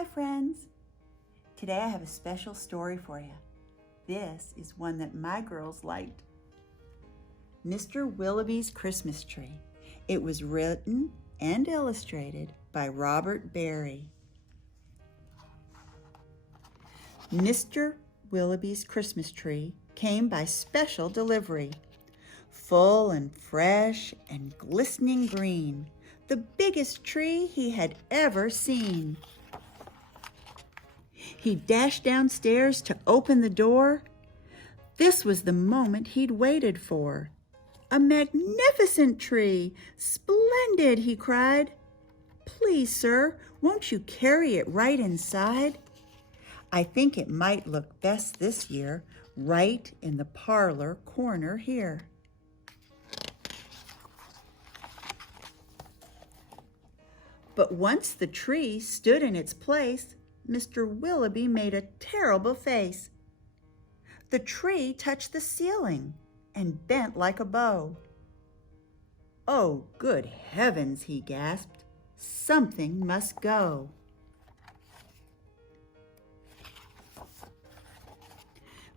Hi friends! Today I have a special story for you. This is one that my girls liked. Mr. Willoughbys Christmas Tree. It was written and illustrated by Robert Barry. Mr. Willoughbys Christmas Tree came by special delivery. Full and fresh and glistening green, the biggest tree he had ever seen. He dashed downstairs to open the door. This was the moment he'd waited for. A magnificent tree! Splendid, he cried. Please, sir, won't you carry it right inside? I think it might look best this year, right in the parlor corner here. But once the tree stood in its place, Mr. Willoughby made a terrible face. The tree touched the ceiling and bent like a bow. Oh, good heavens, he gasped. Something must go.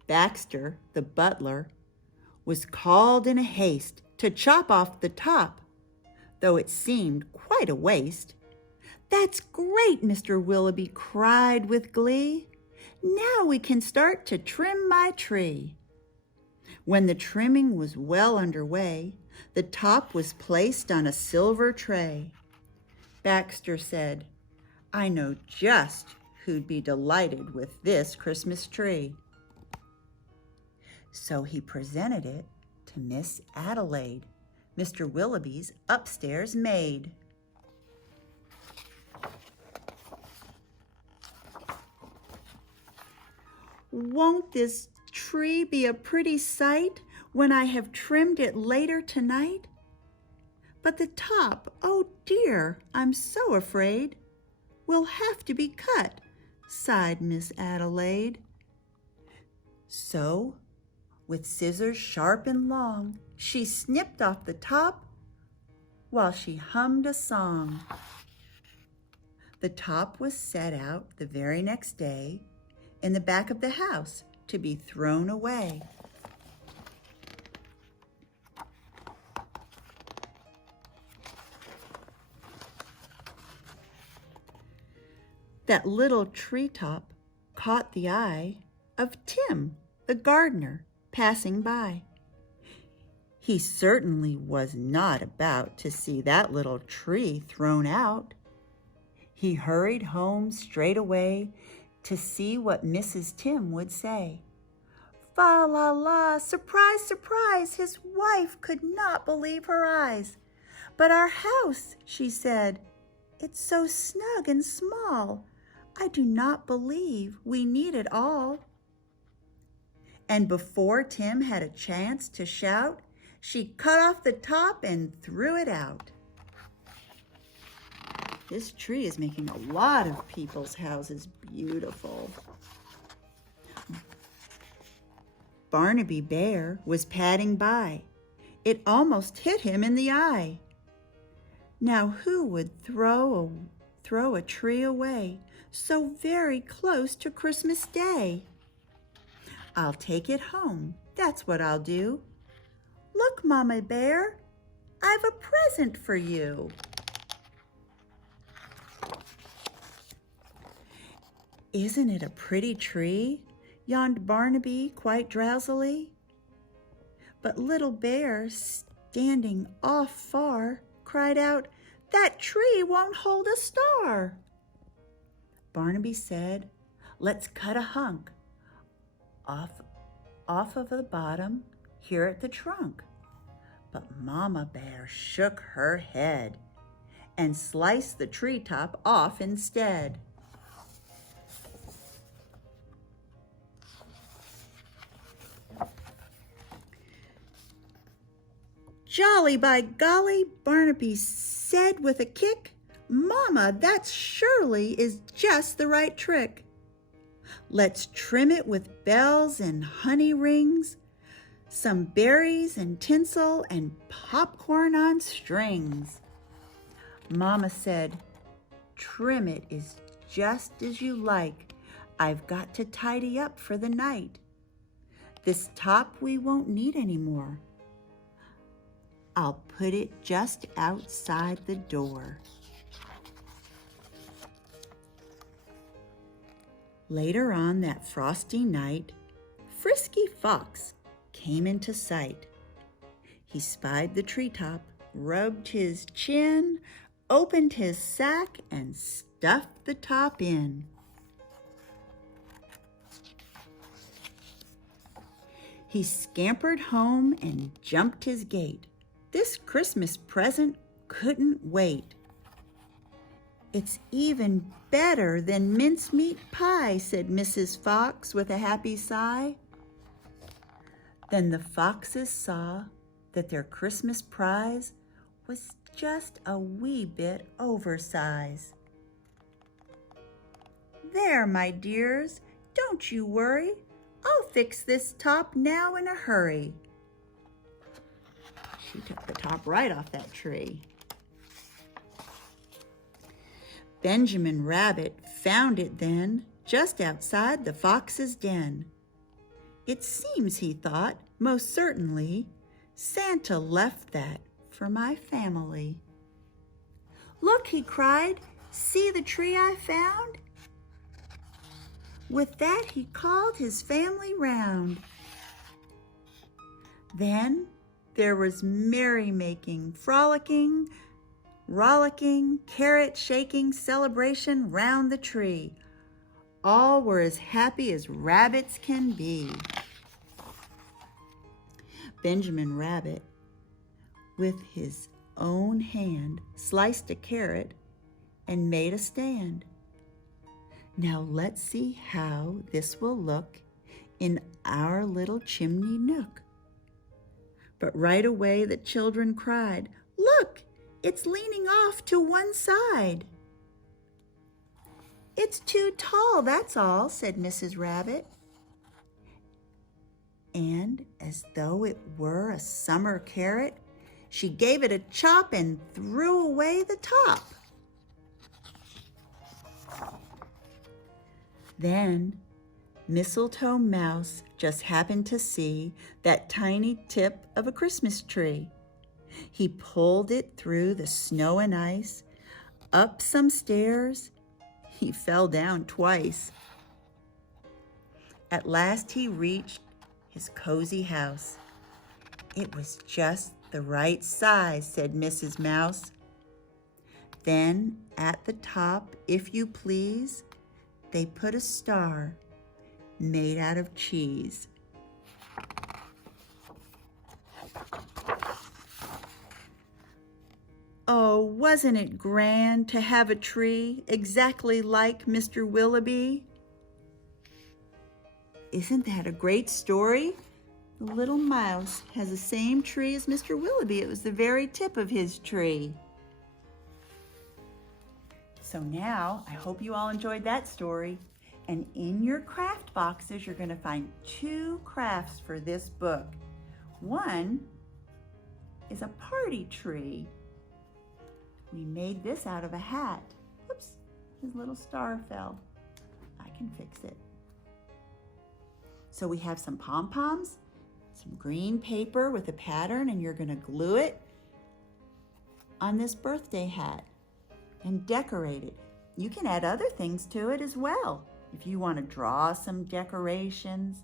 Baxter, the butler, was called in a haste to chop off the top, though it seemed quite a waste. That's great, Mr. Willoughby cried with glee. Now we can start to trim my tree. When the trimming was well underway, the top was placed on a silver tray. Baxter said, I know just who'd be delighted with this Christmas tree. So he presented it to Miss Adelaide, Mr. Willoughby's upstairs maid. Won't this tree be a pretty sight when I have trimmed it later tonight? But the top, oh dear, I'm so afraid, will have to be cut, sighed Miss Adelaide. So, with scissors sharp and long, she snipped off the top while she hummed a song. The top was set out the very next day in the back of the house to be thrown away. That little treetop caught the eye of Tim, the gardener, passing by. He certainly was not about to see that little tree thrown out. He hurried home straight away to see what Mrs. Tim would say. Fa la la, surprise, surprise, his wife could not believe her eyes. But our house, she said, it's so snug and small. I do not believe we need it all. And before Tim had a chance to shout, she cut off the top and threw it out. This tree is making a lot of people's houses beautiful. Barnaby Bear was padding by. It almost hit him in the eye. Now who would throw a tree away so very close to Christmas Day? I'll take it home, that's what I'll do. Look, Mama Bear, I've a present for you. Isn't it a pretty tree? Yawned Barnaby quite drowsily. But Little Bear, standing off far, cried out, That tree won't hold a star. Barnaby said, Let's cut a hunk off of the bottom here at the trunk. But Mama Bear shook her head and sliced the treetop off instead. Jolly by golly, Barnaby said with a kick, Mama, that surely is just the right trick. Let's trim it with bells and honey rings, some berries and tinsel and popcorn on strings. Mama said, trim it is just as you like. I've got to tidy up for the night. This top we won't need anymore. I'll put it just outside the door. Later on that frosty night, Frisky Fox came into sight. He spied the treetop, rubbed his chin, opened his sack, and stuffed the top in. He scampered home and jumped his gate. This Christmas present couldn't wait. It's even better than mincemeat pie, said Mrs. Fox with a happy sigh. Then the foxes saw that their Christmas prize was just a wee bit oversize. There, my dears, don't you worry. I'll fix this top now in a hurry. She took the top right off that tree. Benjamin Rabbit found it then, just outside the fox's den. It seems, he thought, most certainly, Santa left that for my family. Look, he cried, see the tree I found? With that he called his family round. Then there was merrymaking, frolicking, rollicking, carrot-shaking celebration round the tree. All were as happy as rabbits can be. Benjamin Rabbit, with his own hand, sliced a carrot and made a stand. Now let's see how this will look in our little chimney nook. But right away the children cried, "Look, it's leaning off to one side." "It's too tall, that's all," said Mrs. Rabbit. And as though it were a summer carrot, she gave it a chop and threw away the top. Then Mistletoe Mouse just happened to see that tiny tip of a Christmas tree. He pulled it through the snow and ice, up some stairs. He fell down twice. At last he reached his cozy house. It was just the right size, said Mrs. Mouse. Then at the top, if you please, they put a star made out of cheese. Oh, wasn't it grand to have a tree exactly like Mr. Willoughby? Isn't that a great story? The little mouse has the same tree as Mr. Willoughby. It was the very tip of his tree. So now, I hope you all enjoyed that story. And in your craft boxes, you're going to find 2 crafts for this book. One is a party tree. We made this out of a hat. Oops, his little star fell. I can fix it. So we have some pom-poms, some green paper with a pattern, and you're going to glue it on this birthday hat and decorate it. You can add other things to it as well. If you want to draw some decorations,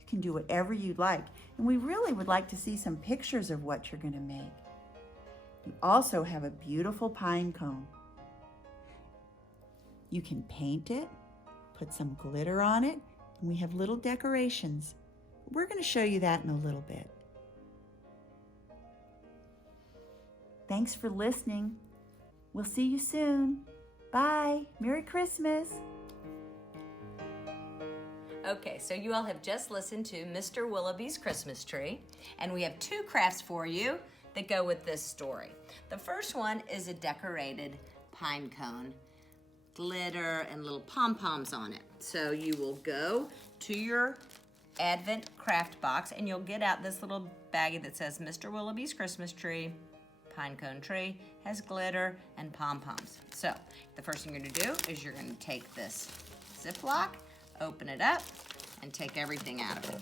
you can do whatever you'd like. And we really would like to see some pictures of what you're going to make. You also have a beautiful pine cone. You can paint it, put some glitter on it, and we have little decorations. We're going to show you that in a little bit. Thanks for listening. We'll see you soon. Bye. Merry Christmas. Okay, so you all have just listened to Mr. Willoughby's Christmas Tree, and we have 2 crafts for you that go with this story. The first one is a decorated pine cone, glitter and little pom-poms on it. So you will go to your Advent craft box and you'll get out this little baggie that says Mr. Willoughby's Christmas Tree, pine cone tree has glitter and pom-poms. So the first thing you're gonna do is you're gonna take this Ziploc, open it up, and take everything out of it.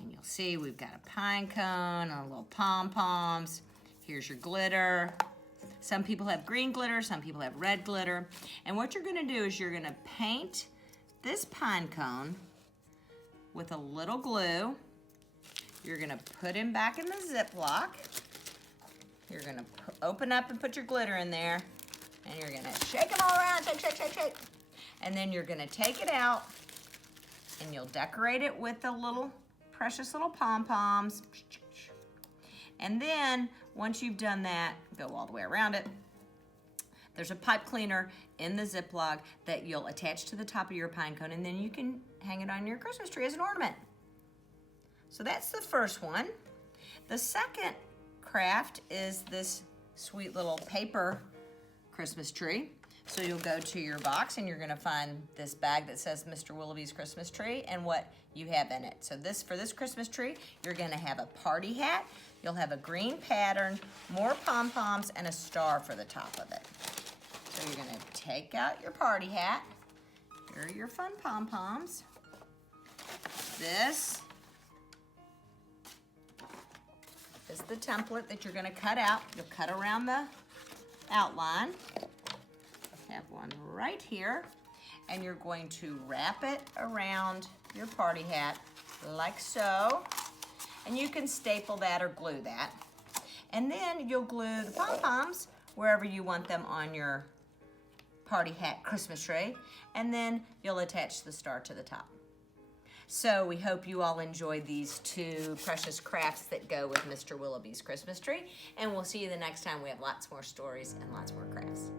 And you'll see we've got a pine cone, a little pom-poms. Here's your glitter. Some people have green glitter, some people have red glitter. And what you're gonna do is you're gonna paint this pine cone with a little glue. You're gonna put him back in the Ziploc. You're gonna open up and put your glitter in there, and you're gonna shake them all around, shake, shake, shake, shake. And then you're gonna take it out, and you'll decorate it with the little precious little pom-poms. And then, once you've done that, go all the way around it. There's a pipe cleaner in the Ziploc that you'll attach to the top of your pine cone, and then you can hang it on your Christmas tree as an ornament. So that's the first one. The second craft is this sweet little paper Christmas tree. So you'll go to your box and you're gonna find this bag that says Mr. Willoughbys Christmas Tree and what you have in it. So for this Christmas tree, you're gonna have a party hat, you'll have a green pattern, more pom-poms, and a star for the top of it. So you're gonna take out your party hat. Here are your fun pom-poms. This is the template that you're gonna cut out. You'll cut around the outline. Have one right here, and you're going to wrap it around your party hat like so, and you can staple that or glue that. And then you'll glue the pom-poms wherever you want them on your party hat Christmas tree, and then you'll attach the star to the top. So we hope you all enjoyed these two precious crafts that go with Mr. Willoughbys Christmas Tree, and we'll see you the next time we have lots more stories and lots more crafts.